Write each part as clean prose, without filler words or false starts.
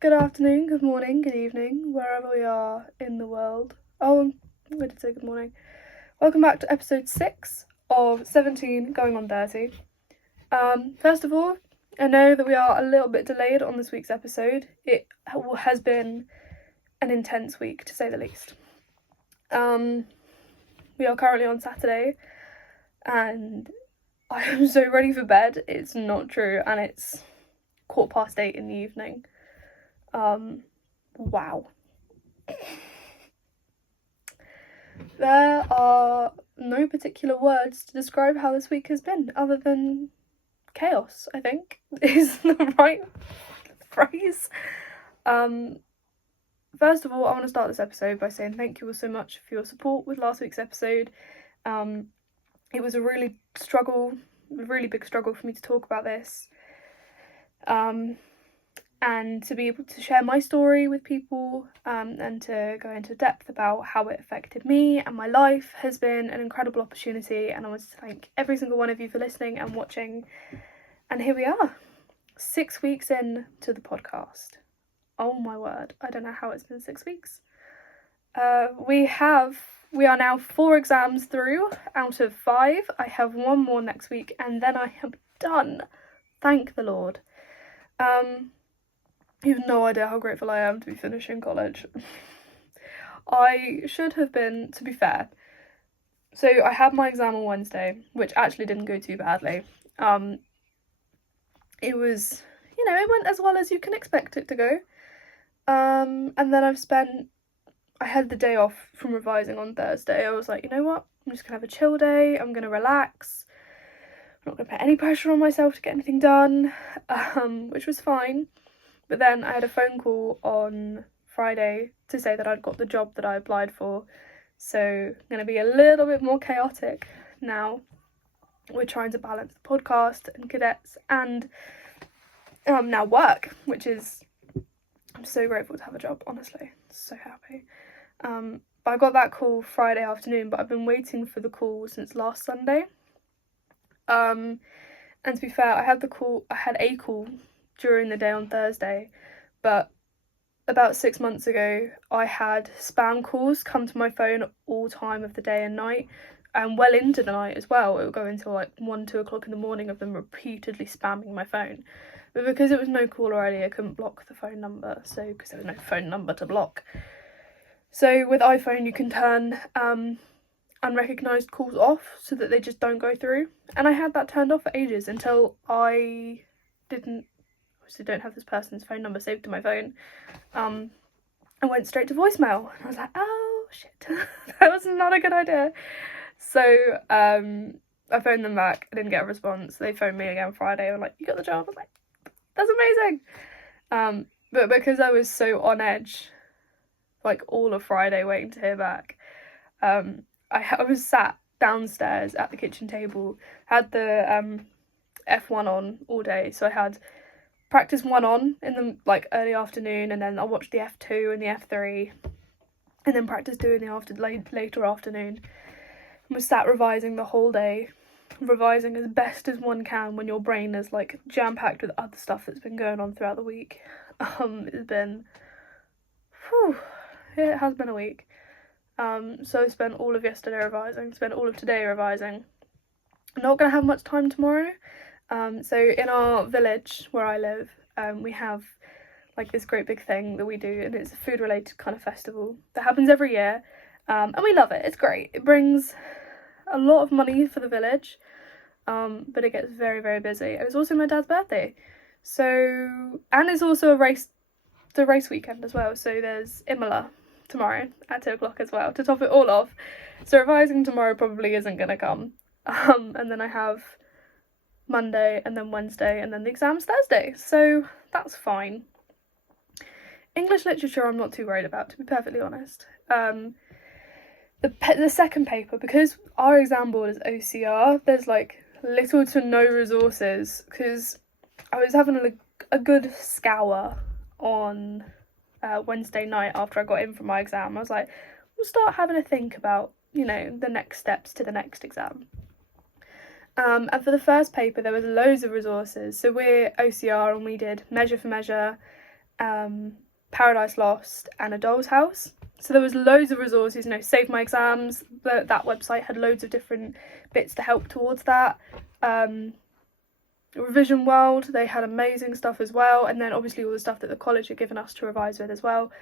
Good afternoon, good morning, good evening, wherever we are in the world. Oh, I did say good morning. Welcome back to episode 6 of 17 going on 30. First of all, I know that we are a little bit delayed on this week's episode. It has been an intense week, to say the least. We are currently on Saturday, and I am so ready for bed. It's not true, and it's 8:15 in the evening. Wow. There are no particular words to describe how this week has been, other than chaos, I think, is the right phrase. First of all, I want to start this episode by saying thank you all so much for your support with last week's episode. It was a really big struggle for me to talk about this. And to be able to share my story with people and to go into depth about how it affected me and my life has been an incredible opportunity, and I want to thank every single one of you for listening and watching. And here we are, 6 weeks in to the podcast. Oh my word, I don't know how it's been 6 weeks. We are now 4 exams through out of 5. I have 1 more next week and then I am done. Thank the Lord. You have no idea how grateful I am to be finishing college. I should have been, to be fair. So I had my exam on Wednesday, which actually didn't go too badly. It was, it went as well as you can expect it to go. And then I had the day off from revising on Thursday. I was like, you know what? I'm just gonna have a chill day. I'm gonna relax. I'm not gonna put any pressure on myself to get anything done, which was fine. But then I had a phone call on Friday to say that I'd got the job that I applied for. So I'm going to be a little bit more chaotic now. We're trying to balance the podcast and cadets and now work, which is, I'm so grateful to have a job, honestly. So happy. But I got that call Friday afternoon, but I've been waiting for the call since last Sunday. And to be fair, I had a call during the day on Thursday, but about 6 months ago I had spam calls come to my phone all time of the day and night, and well into the night as well. It would go until like 1-2 o'clock in the morning of them repeatedly spamming my phone. But because it was no caller ID, I couldn't block the phone number, so because there was no phone number to block. So with iPhone you can turn unrecognised calls off so that they just don't go through, and I had that turned off for ages until I obviously don't have this person's phone number saved to my phone. I went straight to voicemail and I was like, oh shit, that was not a good idea. So I phoned them back. I didn't get a response. They phoned me again Friday and were like, you got the job? I was like, that's amazing. But because I was so on edge, like all of Friday waiting to hear back, I was sat downstairs at the kitchen table, had the F1 on all day, so I had practice 1 on in the early afternoon, and then I watched the F2 and the F3, and then practice 2 in the later afternoon. And was sat revising the whole day, revising as best as one can when your brain is jam-packed with other stuff that's been going on throughout the week. It has been a week. So I spent all of yesterday revising, spent all of today revising. I'm not going to have much time tomorrow. So in our village where I live, we have this great big thing that we do, and it's a food related kind of festival that happens every year, and we love it. It's great. It brings a lot of money for the village, but it gets very, very busy. It was also my dad's birthday, and it's also the race weekend as well, so there's Imola tomorrow at 2 o'clock as well to top it all off. So revising tomorrow probably isn't going to come, and then I have Monday and then Wednesday and then the exam's Thursday, so that's fine. English literature I'm not too worried about, to be perfectly honest. The second paper, because our exam board is OCR, there's little to no resources, because I was having a good scour on Wednesday night after I got in from my exam. I was like, we'll start having a think about, the next steps to the next exam. And for the first paper there was loads of resources. So we're OCR and we did Measure for Measure, Paradise Lost, and A Doll's House. So there was loads of resources, Save My Exams, that website had loads of different bits to help towards that. Revision World, they had amazing stuff as well, and then obviously all the stuff that the college had given us to revise with as well.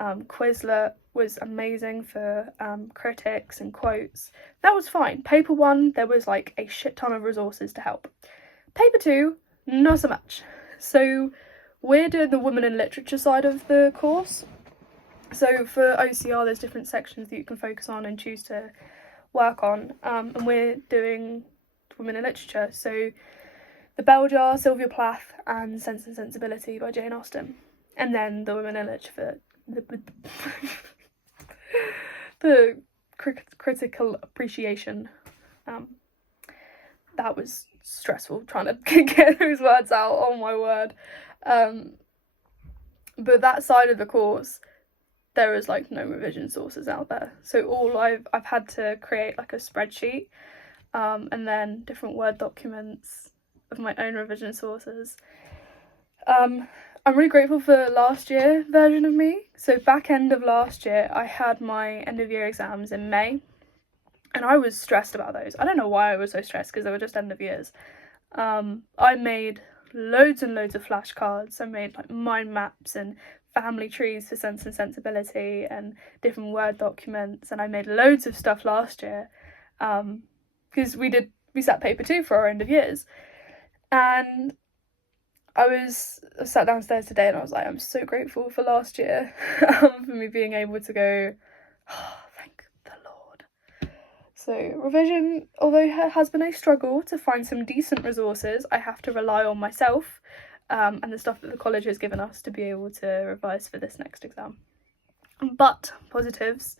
Quizlet was amazing for critics and quotes. That was fine. Paper 1, there was like a shit ton of resources to help. Paper 2, not so much. So we're doing the Women in Literature side of the course. So for OCR, there's different sections that you can focus on and choose to work on, and we're doing Women in Literature. So The Bell Jar, Sylvia Plath, and Sense and Sensibility by Jane Austen. And then the Women in Literature, the critical appreciation. That was stressful trying to get those words out, oh my word. But that side of the course, there is like no revision sources out there. So all I've had to create like a spreadsheet, and then different Word documents of my own revision sources. I'm really grateful for last year version of me. So back end of last year, I had my end of year exams in May, and I was stressed about those. I don't know why I was so stressed, because they were just end of years. I made loads and loads of flashcards. I made like mind maps and family trees for Sense and Sensibility and different Word documents, and I made loads of stuff last year, because we sat paper 2 for our end of years. And I sat downstairs today and I was like, I'm so grateful for last year, for me being able to go, oh, thank the Lord. So revision, although it has been a struggle to find some decent resources, I have to rely on myself, and the stuff that the college has given us to be able to revise for this next exam. But positives,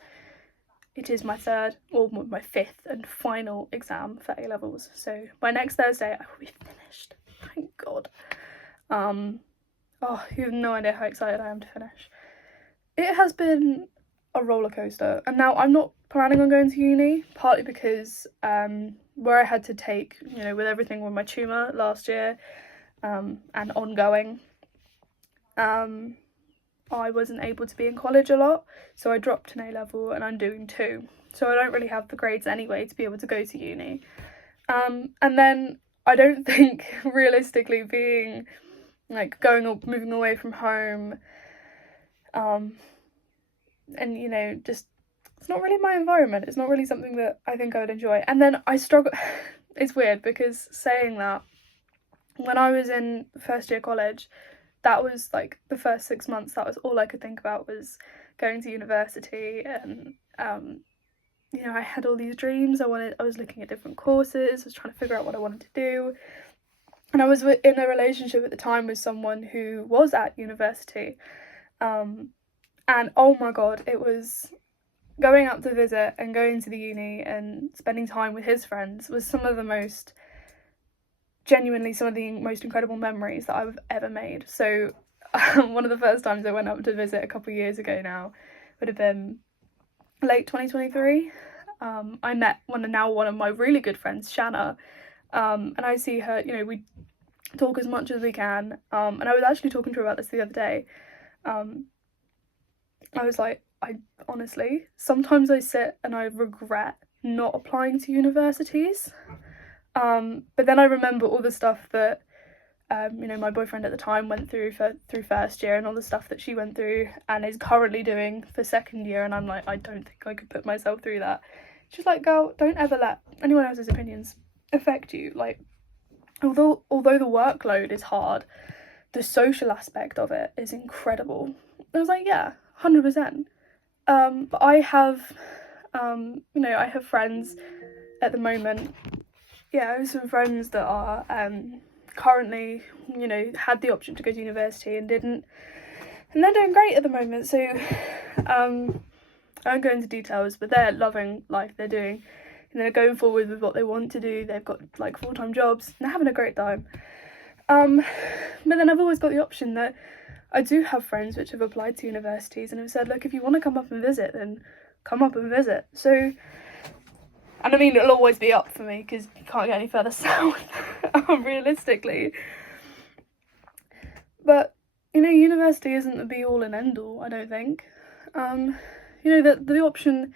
it is my 5th and final exam for A-levels. So by next Thursday, I will be finished. Thank God. You have no idea how excited I am to finish. It has been a roller coaster, and now I'm not planning on going to uni, partly because where I had to take, with everything with my tumour last year, and ongoing, I wasn't able to be in college a lot, so I dropped an A-level and I'm doing 2. So I don't really have the grades anyway to be able to go to uni. And then I don't think realistically being like moving away from home, and just, it's not really my environment. It's not really something that I think I would enjoy. And then I struggle. It's weird because saying that, when I was in first year college, that was like the first 6 months, that was all I could think about, was going to university. And I had all these dreams. I was looking at different courses, I was trying to figure out what I wanted to do, and I was in a relationship at the time with someone who was at university, and oh my god, it was going up to visit and going to the uni and spending time with his friends was some of the most incredible memories that I've ever made. So one of the first times I went up to visit a couple of years ago now would have been late 2023. I met one of my really good friends, Shanna, and I see her, we talk as much as we can, and I was actually talking to her about this the other day. I was like, I honestly, sometimes I sit and I regret not applying to universities, but then I remember all the stuff that my boyfriend at the time went through first year, and all the stuff that she went through and is currently doing for second year, and I'm like, I don't think I could put myself through that. She's like, girl, don't ever let anyone else's opinions affect you. Like, although the workload is hard, the social aspect of it is incredible. I was like, yeah, 100%. But I have, I have friends at the moment. Yeah, I have some friends that are currently, had the option to go to university and didn't, and they're doing great at the moment. So I won't go into details, but they're loving life. They're doing, they're going forward with what they want to do. They've got like full-time jobs and they're having a great time. But then I've always got the option that I do have friends which have applied to universities and have said, look, if you want to come up and visit, then come up and visit. So, and I mean, it'll always be up for me because you can't get any further south, realistically. But university isn't the be all and end all, I don't think. The option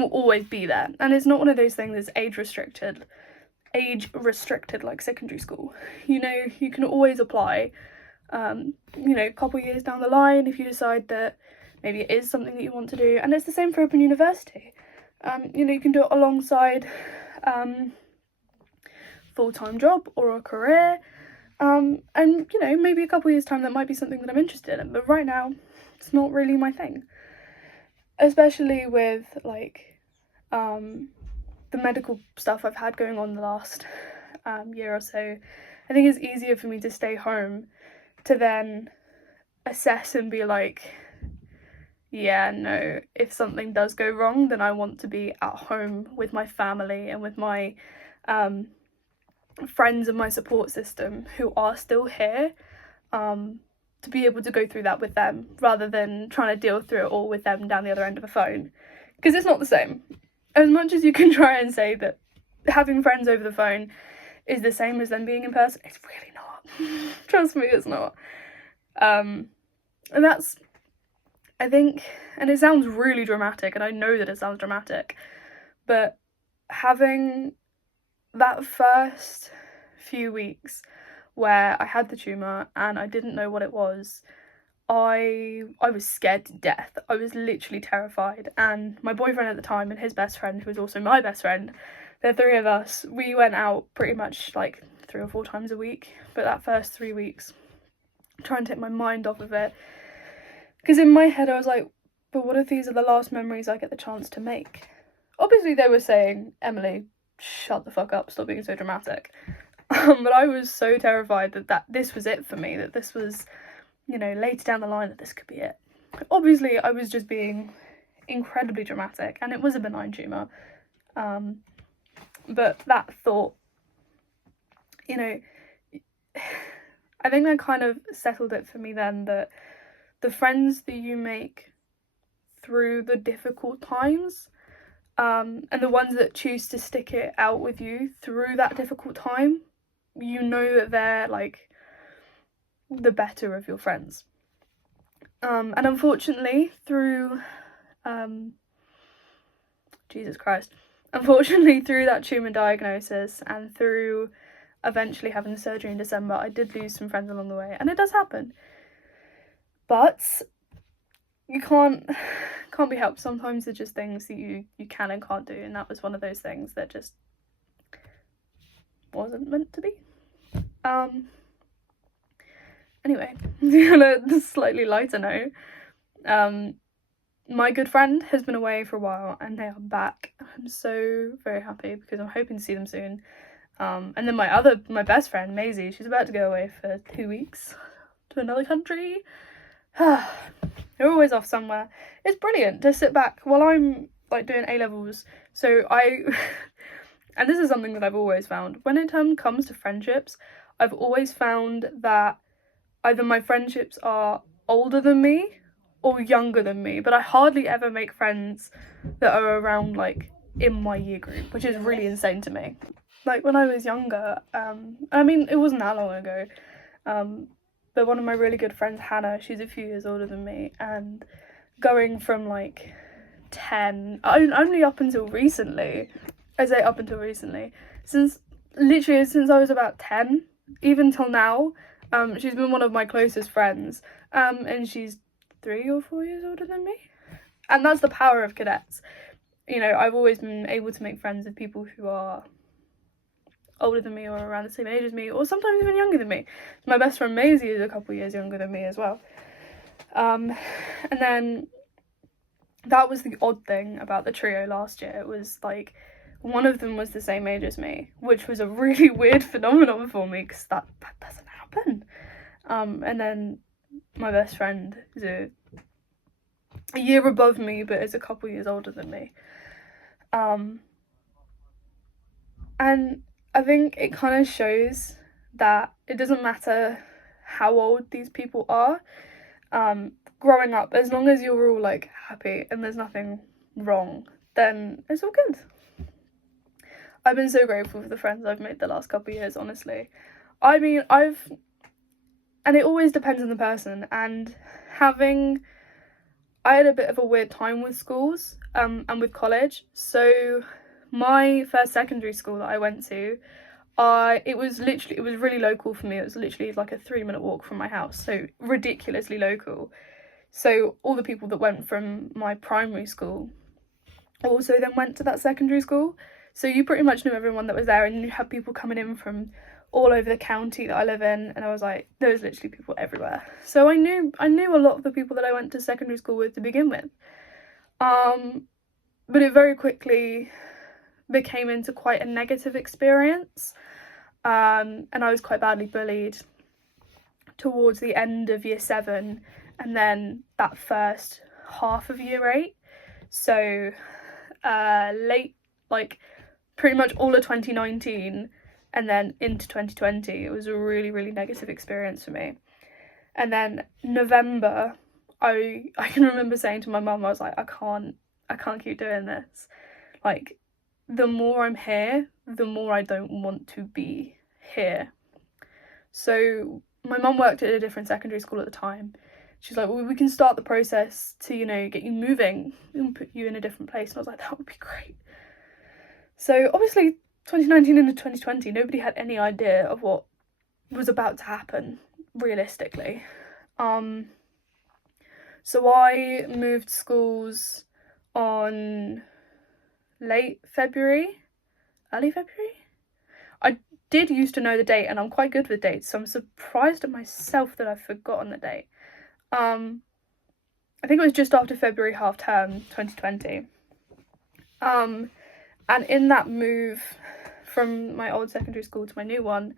will always be there, and it's not one of those things that's age restricted like secondary school. You can always apply, a couple of years down the line if you decide that maybe it is something that you want to do, and it's the same for Open University. You can do it alongside full-time job or a career, and maybe a couple of years time that might be something that I'm interested in, but right now it's not really my thing, especially with the medical stuff I've had going on the last year or so. I think it's easier for me to stay home to then assess and be like, yeah, no, if something does go wrong, then I want to be at home with my family and with my friends and my support system who are still here, to be able to go through that with them, rather than trying to deal through it all with them down the other end of a phone, because it's not the same. As much as you can try and say that having friends over the phone is the same as them being in person, it's really not. Trust me, it's not. And that's, I think, and it sounds really dramatic, and I know that it sounds dramatic, but having that first few weeks where I had the tumour and I didn't know what it was, I was scared to death. I was literally terrified, and my boyfriend at the time and his best friend, who was also my best friend, the three of us, we went out pretty much 3 or 4 times a week, but that first 3 weeks, trying to take my mind off of it, because in my head I was like, but what if these are the last memories I get the chance to make? Obviously they were saying, Emily, shut the fuck up, stop being so dramatic. But I was so terrified that this was it for me, that this was, later down the line, that this could be it. Obviously I was just being incredibly dramatic, and it was a benign tumour. But that thought, I think that kind of settled it for me then, that the friends that you make through the difficult times, and the ones that choose to stick it out with you through that difficult time, that they're the better of your friends. And unfortunately through through that tumour diagnosis and through eventually having the surgery in December, I did lose some friends along the way, and it does happen. But you can't be helped. Sometimes they're just things that you can and can't do, and that was one of those things that just wasn't meant to be. Anyway, on a slightly lighter note, my good friend has been away for a while and they are back. I'm so very happy because I'm hoping to see them soon. And then my best friend, Maisie, she's about to go away for 2 weeks to another country. They're always off somewhere. It's brilliant to sit back while I'm doing A-levels. So and this is something that I've always found, when it comes to friendships, I've always found that either my friendships are older than me or younger than me, but I hardly ever make friends that are around in my year group, which is really insane to me. When I was younger, it wasn't that long ago, but one of my really good friends, Hannah, she's a few years older than me, and going from 10, only up until recently, I say up until recently, since I was about 10, even till now, she's been one of my closest friends, and she's 3 or 4 years older than me, and that's the power of cadets. I've always been able to make friends with people who are older than me or around the same age as me, or sometimes even younger than me. My best friend Maisie is a couple years younger than me as well. And then that was the odd thing about the trio last year. It was one of them was the same age as me, which was a really weird phenomenon for me because that doesn't happen. And then my best friend is a year above me, but is a couple years older than me. And I think it kind of shows that it doesn't matter how old these people are. Growing up, as long as you're all happy and there's nothing wrong, then it's all good. I've been so grateful for the friends I've made the last couple of years, honestly. I've and it always depends on the person, and I had a bit of a weird time with schools, and with college. So my first secondary school that I went to, it was really local for me. It was literally like a 3-minute walk from my house, so ridiculously local. So all the people that went from my primary school also then went to that secondary school. So you pretty much knew everyone that was there, and you had people coming in from all over the county that I live in, and I was like, there was literally people everywhere. So I knew a lot of the people that I went to secondary school with to begin with. But it very quickly became into quite a negative experience. And I was quite badly bullied towards the end of year 7, and then that first half of year 8. So late, like pretty much all of 2019 and then into 2020, it was a really, really negative experience for me. And then November, I can remember saying to my mum, I was like, I can't keep doing this. Like, the more I'm here, the more I don't want to be here. So my mum worked at a different secondary school at the time. She's like, well, we can start the process to, you know, get you moving and put you in a different place. And I was like, that would be great. So obviously 2019 into 2020, nobody had any idea of what was about to happen, realistically. So I moved schools on late February, early February. I did used to know the date, and I'm quite good with dates, so I'm surprised at myself that I've forgotten the date. I think it was just after February half term 2020. And in that move from my old secondary school to my new one,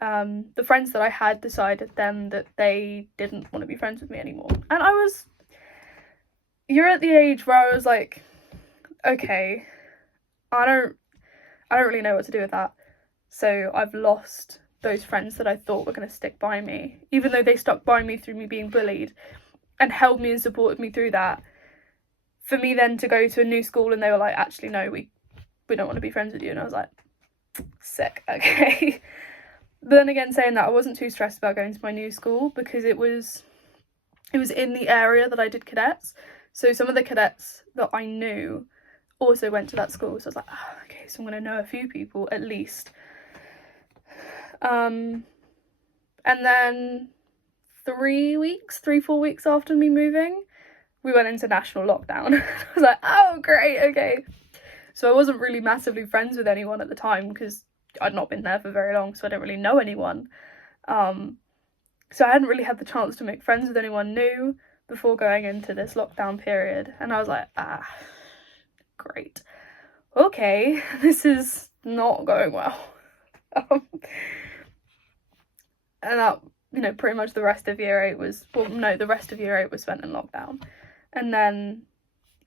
the friends that I had decided then that they didn't want to be friends with me anymore. And you're at the age where I was like, okay, I don't really know what to do with that. So I've lost those friends that I thought were going to stick by me, even though they stuck by me through me being bullied and held me and supported me through that. For me then to go to a new school and they were like, actually, no, we don't want to be friends with you. And I was like, sick, okay. But then again, saying that, I wasn't too stressed about going to my new school because it was in the area that I did cadets. So some of the cadets that I knew also went to that school. So I was like, oh, okay, so I'm going to know a few people at least. And then 3-4 weeks after me moving, we went into national lockdown. I was like, oh, great, okay. So I wasn't really massively friends with anyone at the time because I'd not been there for very long, so I didn't really know anyone. So I hadn't really had the chance to make friends with anyone new before going into this lockdown period. And I was like, great. Okay, this is not going well. And that, you know, pretty much the rest of year 8 was, the rest of year 8 was spent in lockdown. And then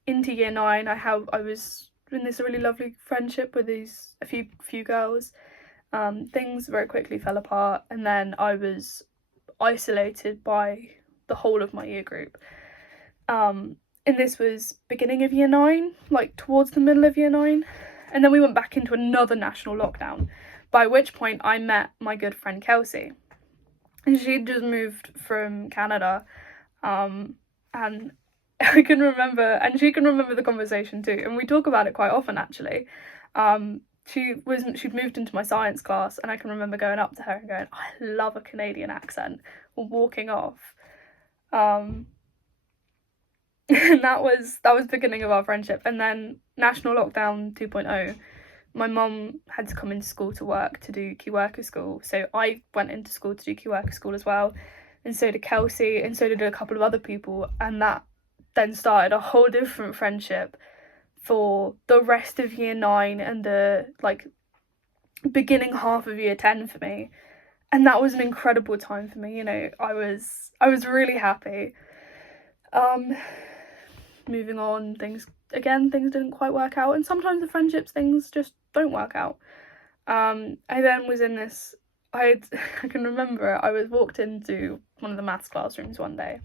into year 9, I was in this really lovely friendship with a few girls. Things very quickly fell apart, and then I was isolated by the whole of my year group. And this was beginning of year 9, like towards the middle of year 9. And then we went back into another national lockdown, by which point I met my good friend Kelsey. And she'd just moved from Canada. And I can remember, and she can remember the conversation too, and we talk about it quite often actually. She'd moved into my science class, and I can remember going up to her and going, I love a Canadian accent, or walking off. And that was the beginning of our friendship. And then national lockdown 2.0, my mum had to come into school to work to do key worker school, so I went into school to do key worker school as well, and so did Kelsey, and so did a couple of other people, and that then started a whole different friendship for the rest of year 9 and the beginning half of year 10 for me. And that was an incredible time for me, you know. I was really happy. Moving on, things didn't quite work out, and sometimes the friendships things just don't work out. I then was in this, I can remember I was walked into one of the maths classrooms one day.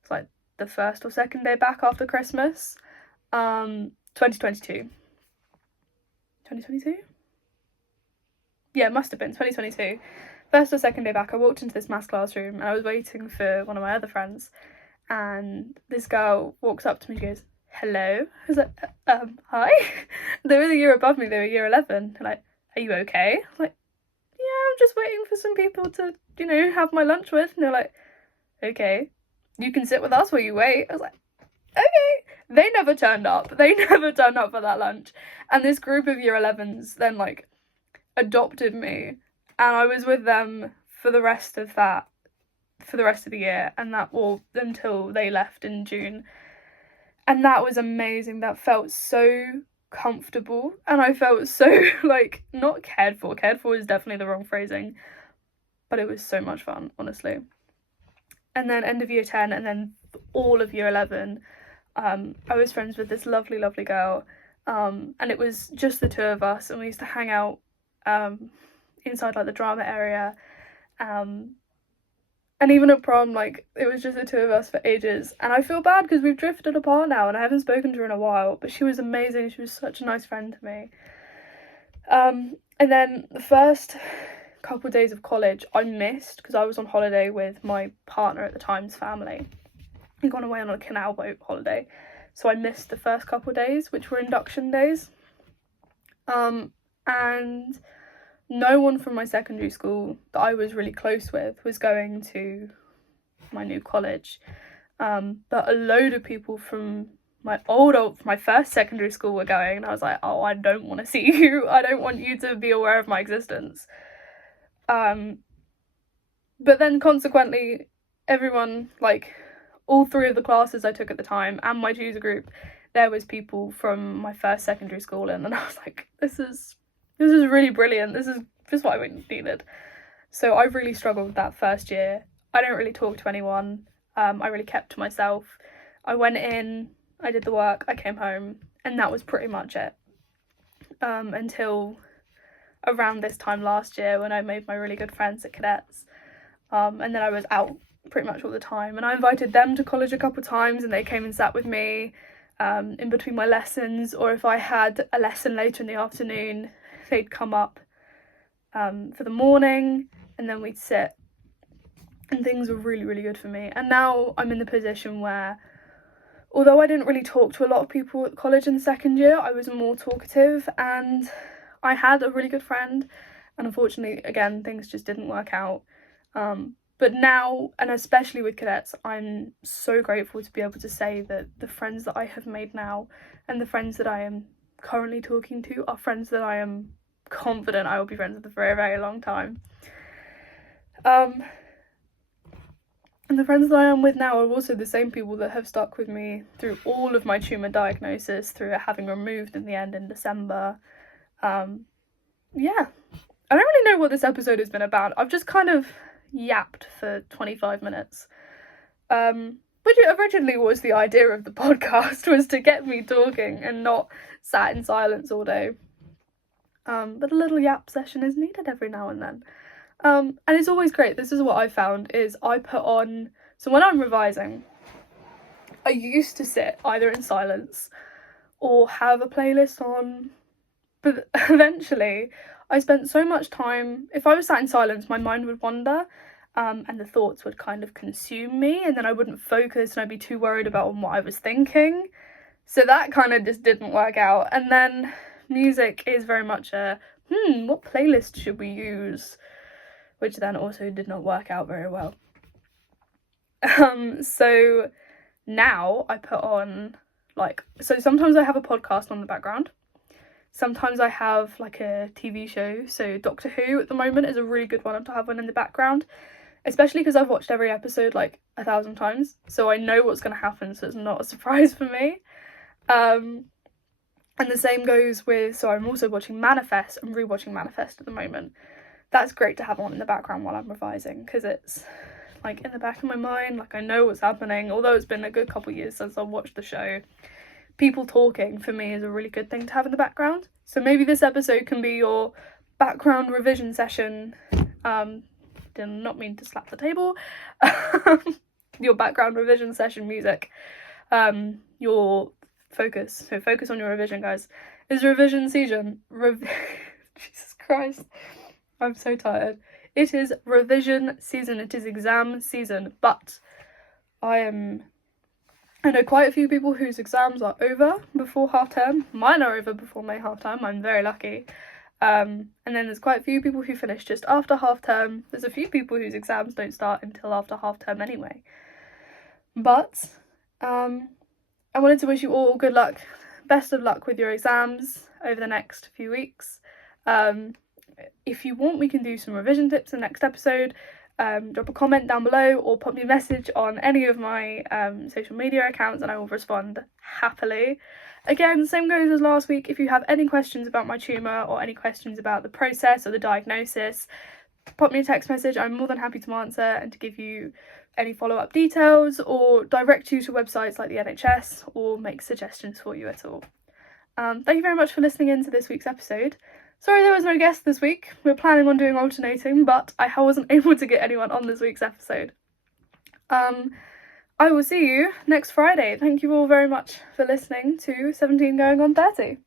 It's like the first or second day back after Christmas, 2022. Yeah, it must have been 2022. first or second day back, I walked into this maths classroom and I was waiting for one of my other friends, and this girl walks up to me, she goes, hello. I was like, hi. They were the year above me, they were year 11. They're like, are you okay? I was like, yeah, I'm just waiting for some people to, have my lunch with. And they're like, okay, you can sit with us while you wait. I was like, okay. They never turned up. They never turned up for that lunch. And this group of year 11s then, like, adopted me. And I was with them for the rest of the year, and that all until they left in June. And that was amazing. That felt so comfortable, and I felt so, like, not cared for. Cared for is definitely the wrong phrasing, but it was so much fun, honestly. And then end of year 10, and then all of year 11, I was friends with this lovely, lovely girl, and it was just the two of us, and we used to hang out inside, like, the drama area, and even at prom, like, it was just the two of us for ages. And I feel bad because we've drifted apart now and I haven't spoken to her in a while. But she was amazing. She was such a nice friend to me. And then the first couple of days of college I missed because I was on holiday with my partner at the time's family. We'd gone away on a canal boat holiday. So I missed the first couple of days, which were induction days. And no one from my secondary school that I was really close with was going to my new college. But a load of people from my first secondary school were going, and I was like, oh, I don't want to see you. I don't want you to be aware of my existence. But then consequently, everyone, like, all three of the classes I took at the time and my tutor group, there was people from my first secondary school in, and I was like, this is really brilliant. This is just what I needed. So I really struggled with that first year. I didn't really talk to anyone. I really kept to myself. I went in, I did the work, I came home, and that was pretty much it. Until around this time last year when I made my really good friends at cadets. And then I was out pretty much all the time. And I invited them to college a couple of times and they came and sat with me in between my lessons, or if I had a lesson later in the afternoon, they'd come up for the morning and then we'd sit, and things were really, really good for me. And now I'm in the position where, although I didn't really talk to a lot of people at college in the second year, I was more talkative and I had a really good friend, and unfortunately, again, things just didn't work out. But now, and especially with cadets, I'm so grateful to be able to say that the friends that I have made now and the friends that I am currently talking to are friends that I am confident I will be friends with for a very long time. And the friends that I am with now are also the same people that have stuck with me through all of my tumour diagnosis, through it having removed in the end in December. Yeah, I don't really know what this episode has been about. I've just kind of yapped for 25 minutes. Which originally was the idea of the podcast, was to get me talking and not sat in silence all day. But a little yap session is needed every now and then. And it's always great. This is what I found, is I put on, so when I'm revising, I used to sit either in silence or have a playlist on, but eventually I spent so much time, if I was sat in silence, my mind would wander, and the thoughts would kind of consume me, and then I wouldn't focus and I'd be too worried about what I was thinking. So that kind of just didn't work out. And then music is very much a, what playlist should we use? Which then also did not work out very well. So now I put on, like, so sometimes I have a podcast on the background. Sometimes I have like a TV show. So Doctor Who at the moment is a really good one to have one in the background, especially because I've watched every episode like 1,000 times. So I know what's going to happen, so it's not a surprise for me. And the same goes with, so I'm also watching Manifest. I'm rewatching Manifest at the moment. That's great to have on in the background while I'm revising, because it's like in the back of my mind, like I know what's happening. Although it's been a good couple of years since I watched the show, people talking for me is a really good thing to have in the background. So maybe this episode can be your background revision session. Did not mean to slap the table. Your background revision session music. Your focus. So focus on your revision, guys. Is revision season. Jesus Christ. I'm so tired. It is revision season, it is exam season, but I know quite a few people whose exams are over before half term. Mine are over before May half term. I'm very lucky. And then there's quite a few people who finish just after half term. There's a few people whose exams don't start until after half term anyway. But I wanted to wish you all good luck, best of luck with your exams over the next few weeks. If you want, we can do some revision tips in the next episode. Drop a comment down below or pop me a message on any of my social media accounts and I will respond happily. Again, same goes as last week. If you have any questions about my tumour or any questions about the process or the diagnosis, pop me a text message. I'm more than happy to answer and to give you any follow-up details or direct you to websites like the NHS or make suggestions for you at all. Thank you very much for listening in to this week's episode. Sorry there was no guest this week. We were planning on doing alternating, but I wasn't able to get anyone on this week's episode. I will see you next Friday. Thank you all very much for listening to 17 Going on 30.